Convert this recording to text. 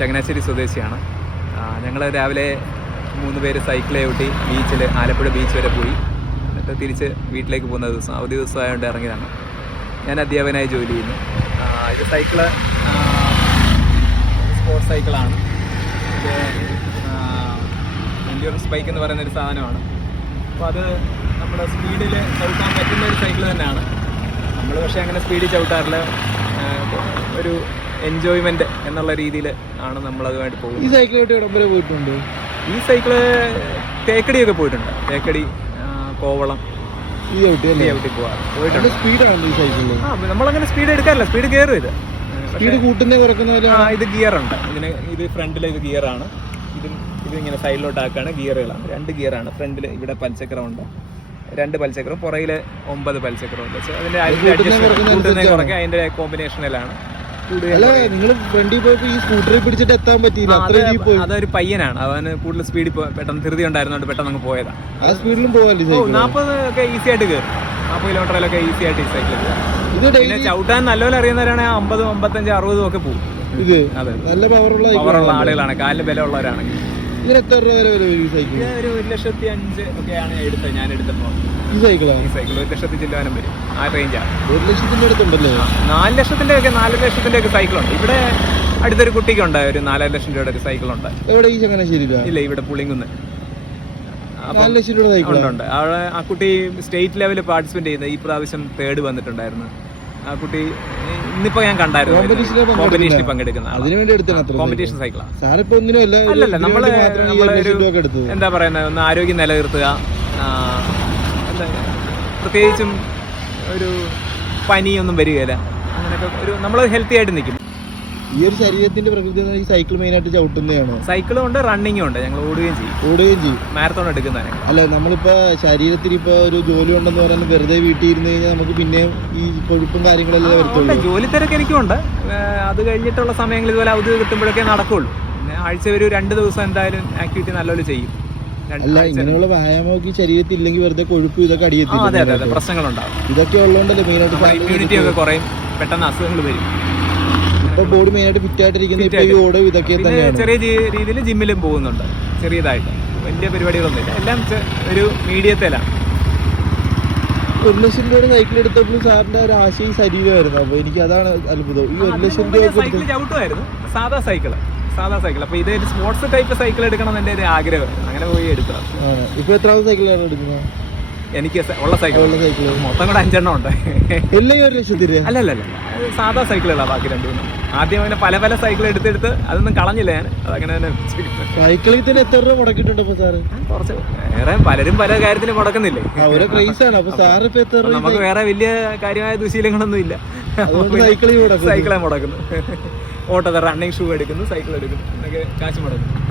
ചങ്ങനാശ്ശേരി സ്വദേശിയാണ്. ഞങ്ങൾ രാവിലെ മൂന്ന് പേര് സൈക്കിളെ കൂട്ടി ബീച്ചിൽ ആലപ്പുഴ ബീച്ച് വരെ പോയി. എന്നിട്ട് തിരിച്ച് വീട്ടിലേക്ക് പോകുന്ന ദിവസം അവധി ദിവസമായതുകൊണ്ട് ഇറങ്ങിയതാണ്. ഞാൻ അധ്യാപകനായി ജോലി ചെയ്യുന്നു. ഇത് സൈക്കിൾ സ്പോർട്സ് സൈക്കിളാണ് ഇത് എൻഡ്യൂറൻസ് ബൈക്ക് എന്ന് പറയുന്ന ഒരു സാധനമാണ്. അപ്പോൾ അത് നമ്മുടെ സ്പീഡിൽ ചവിട്ടാൻ പറ്റുന്ന ഒരു സൈക്കിൾ തന്നെയാണ്. നമ്മൾ പക്ഷേ അങ്ങനെ സ്പീഡിൽ ചവിട്ടാറില്ല. ഒരു എൻജോയ്മെന്റ് എന്നുള്ള രീതിയിൽ ആണ് നമ്മൾ അതുമായിട്ട് പോകുന്നത് സൈക്കിൾ ഇടം വരെ പോയിട്ടുണ്ട്? ഈ സൈക്കിൾ തേക്കടിയൊക്കെ പോയിട്ടുണ്ട്. തേക്കടി കോവളം ഈ ഔട്ടി ഈ ചവിട്ടി പോകാറ് പോയിട്ടുണ്ട്. സ്പീഡാണ് ഈ സൈക്കിളിൽ ആ നമ്മളങ്ങനെ സ്പീഡ് എടുക്കാറില്ല. സ്പീഡ് കയറും ഇത്. സ്പീഡ് കൂട്ടുന്ന കുറക്കുന്ന പോലെ ആ ഇത് ഗിയർ ഉണ്ട്. ഇതിന് ഇത് ഫ്രണ്ടിലെ ഇത് ഗിയറാണ് ഇത് ഇത് ഇങ്ങനെ സൈഡിലോട്ട് ആക്കാണ് ഗിയറുകളാണ് രണ്ട് ഗിയറാണ് ഫ്രണ്ടിൽ ഇവിടെ പൽചക്രമുണ്ട് രണ്ട് പലചക്രം പുറയിൽ ഒമ്പത് പലചക്രം ഉണ്ട്. അതിന്റെ അതിന്റെ കോമ്പിനേഷനിലാണ് അല്ല നിങ്ങൾ പോയപ്പോ ഈ സ്കൂട്ടറിൽ പിടിച്ചിട്ട് എത്താൻ പറ്റിയില്ല. അത്ര പയ്യനാണ്. അവന് കൂടുതൽ സ്പീഡിൽ പെട്ടെന്ന് ധൃതി ഉണ്ടായിരുന്നോണ്ട് പെട്ടെന്ന് അങ്ങ് പോയതാ. ആ സ്പീഡിലും പോകാല്ലേ നാപ്പത് ഒക്കെ ഈസി ആയിട്ട് കയറും നാപ്പത് കിലോമീറ്ററിലൊക്കെ ഈസി ആയിട്ട് ഈ സൈക്കിൾ പിന്നെ ചവിട്ടാൻ നല്ലപോലെ അറിയുന്നവരാണെങ്കിൽ അമ്പതും അമ്പത്തഞ്ച് അറുപതും ഒക്കെ പോകും. ഇത് നല്ല പവറുള്ള പവറുള്ള ആളുകളാണ്. കാലിന് ബലമുള്ളവരാണെങ്കിൽ ഇതിന് എത്ര രൂപ വരെ വരും സൈക്കിൾ ഇത് ഒരു ഒരു ലക്ഷത്തി അഞ്ച് ഒക്കെയാണ് എടുത്തത്. ഞാൻ എടുത്തപ്പോൾ ഈ സൈക്കിളാണ് ഈ സൈക്കിൾ ഒരു ലക്ഷത്തി ചില്ലാനം വരും. ആ റേഞ്ചാണ് ഒരു ലക്ഷത്തിന്റെ അടുത്തുണ്ടല്ലേ? നാല് ലക്ഷത്തിന്റെ ഒക്കെ നാല് ലക്ഷത്തിന്റെ ഒക്കെ സൈക്കിളുണ്ട് ഇവിടെ അടുത്തൊരു കുട്ടിക്ക് ഉണ്ട് ഒരു നാലര ലക്ഷം രൂപയുടെ ഒരു സൈക്കിളുണ്ട് എവിടെ ഈ ഇല്ല ഇവിടെ പുളിങ്കുന്ന്. നാല് ലക്ഷം രൂപ സൈക്കിൾ ഉണ്ട് ഉണ്ട്. ആ കുട്ടി സ്റ്റേറ്റ് ലെവലിൽ പാർട്ടിസിപ്പേറ്റ് ചെയ്യുന്ന ഈ പ്രാവശ്യം തേർഡ് വന്നിട്ടുണ്ടായിരുന്നു. ആ കുട്ടി ഇന്നിപ്പോ ഞാൻ കണ്ടായിരുന്നു. കോമ്പറ്റീഷനിൽ പങ്കെടുക്കുന്ന കോമ്പറ്റീഷൻ സൈക്കിളാണ് അല്ലല്ല നമ്മൾ എന്താ പറയുന്നത് ഒന്ന് ആരോഗ്യം നിലനിർത്തുക പ്രത്യേകിച്ചും ഒരു പനിയൊന്നും വരികയില്ല. അങ്ങനെയൊക്കെ ഒരു നമ്മൾ ഹെൽത്തി ആയിട്ട് നിൽക്കും ഈ ഒരു ശരീരത്തിന്റെ പ്രകൃതി സൈക്കിൾ മെയിൻ ആയിട്ട് ചവിട്ടുന്നതാണ്? സൈക്കിളും ഉണ്ട് റണ്ണിങ്ങും ഉണ്ട്. ഞങ്ങൾ ഓടുകയും ചെയ്യും. ഓടുകയും ചെയ്യും. മാരത്തോൺ എടുക്കുന്നതാണ് അല്ല നമ്മളിപ്പോ ശരീരത്തിൽ ഇപ്പൊ ഒരു ജോലി ഉണ്ടെന്ന് പറഞ്ഞാൽ വെറുതെ വീട്ടിൽ ഇരുന്ന് കഴിഞ്ഞാൽ നമുക്ക് പിന്നെ ഈ കൊഴുപ്പും കാര്യങ്ങളെല്ലാം വരുത്തുള്ളൂ. ജോലി തിരക്ക് എനിക്കുണ്ട്. അത് കഴിഞ്ഞിട്ടുള്ള സമയങ്ങളിൽ ഇതുപോലെ അവധി കിട്ടുമ്പോഴൊക്കെ നടക്കുള്ളൂ. പിന്നെ ആഴ്ച ഒരു രണ്ട് ദിവസം എന്തായാലും ആക്ടിവിറ്റി നല്ലപോലെ ചെയ്യും. അല്ല ഇങ്ങനെയുള്ള വ്യായാമമൊക്കെ ഈ ശരീരത്തിൽ ഇല്ലെങ്കിൽ വെറുതെ കൊഴുപ്പ് ഇതൊക്കെ ആ അതെ അതെ പ്രശ്നങ്ങളുണ്ടാവും. ഇതൊക്കെ ഉള്ളതുകൊണ്ടല്ലേ മെയിൻ ആയിട്ട് ഇമ്മ്യൂണിറ്റി ഒക്കെ കുറയും. പെട്ടെന്ന് അസുഖങ്ങൾ വരും. ഇപ്പൊ ബോഡി മെയിൻ ആയിട്ട് ഫിറ്റ് ആയിട്ടിരിക്കുന്ന ഇപ്പൊ ഈ ഓടും ഇതൊക്കെ തന്നെയാണ്. ചെറിയ രീതിയിൽ ജിമ്മിലും പോകുന്നുണ്ട്. ചെറിയതായിട്ട്. വലിയ പരിപാടികളൊന്നുമില്ല. എല്ലാം ഒരു മീഡിയത്തിലാണ്. ഒരു ലക്ഷം രൂപയുടെ സൈക്കിൾ എടുത്തപ്പോൾ സാറിന്റെ ഒരു ആശയം ശരീരമായിരുന്നു. അപ്പൊ എനിക്ക് അതാണ് അത്ഭുതം. ഈ ഒരു ലക്ഷം രൂപ സാധാ സൈക്കിൾ സാധാ സൈക്കിൾ അപ്പൊ ഇതൊരു സ്പോർട്സ് ടൈപ്പ് സൈക്കിൾ എടുക്കണം എന്റെ ഒരു ആഗ്രഹം. അങ്ങനെ പോയി എടുക്കണം ആണ് ഇപ്പൊ എത്രാമത്തെ സൈക്കിളാണ് എടുക്കുന്നത്? എനിക്ക് ഉള്ള സൈക്കിൾ ഉള്ള സൈക്കിൾ മൊത്തം കൂടെ അഞ്ചെണ്ണം ഉണ്ട്. എല്ലാം ഒരു ലക്ഷത്തിന് അല്ല അല്ല അല്ല അത് സാധാ സൈക്കിളുകളാണ് ബാക്കി രണ്ടും. ആദ്യം അങ്ങനെ പല പല സൈക്കിൾ എടുത്തെടുത്ത് അതൊന്നും കളഞ്ഞില്ല ഞാൻ. അതങ്ങനെ തന്നെ. സൈക്കിളിൽ തന്നെ എത്ര രൂപ മുടക്കിയിട്ടുണ്ട് അപ്പൊ സാറ്? കുറച്ച്. വേറെ പലരും പല കാര്യത്തിന് മുടക്കുന്നില്ലേ? എത്ര നമുക്ക് വേറെ വലിയ കാര്യമായ ദുശീലങ്ങളൊന്നും ഇല്ല. സൈക്കിൾ മുടക്കുന്നു. ഓട്ടത്തെ റണ്ണിങ് ഷൂ എടുക്കുന്നു സൈക്കിൾ എടുക്കുന്നു. എന്നൊക്കെ കാശ് മുടക്കുന്നു.